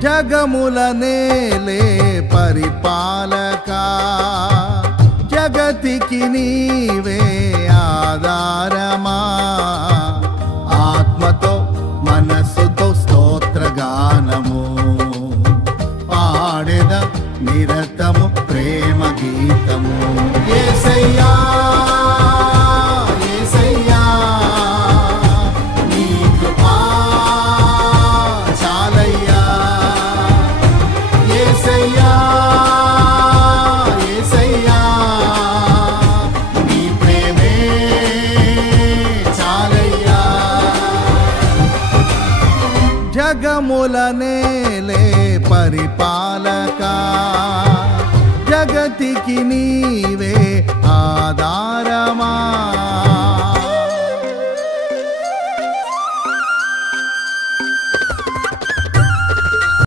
జగముల నేలే పరిపాలకా జగతికి నీవే ఆధారమా ఆత్మతో మనస్సుతో స్తోత్రగానము పాడెద నిరతము ప్రేమ గీతము యేసయ్యా యేసయ్యా నీ కృపా చాలయ్యా యేసయ్యా యేసయ్యా నీ ప్రేమే చాలయ్యా జగముల నేలే పరిపాలకా జగతికి నీవే ఆధారమా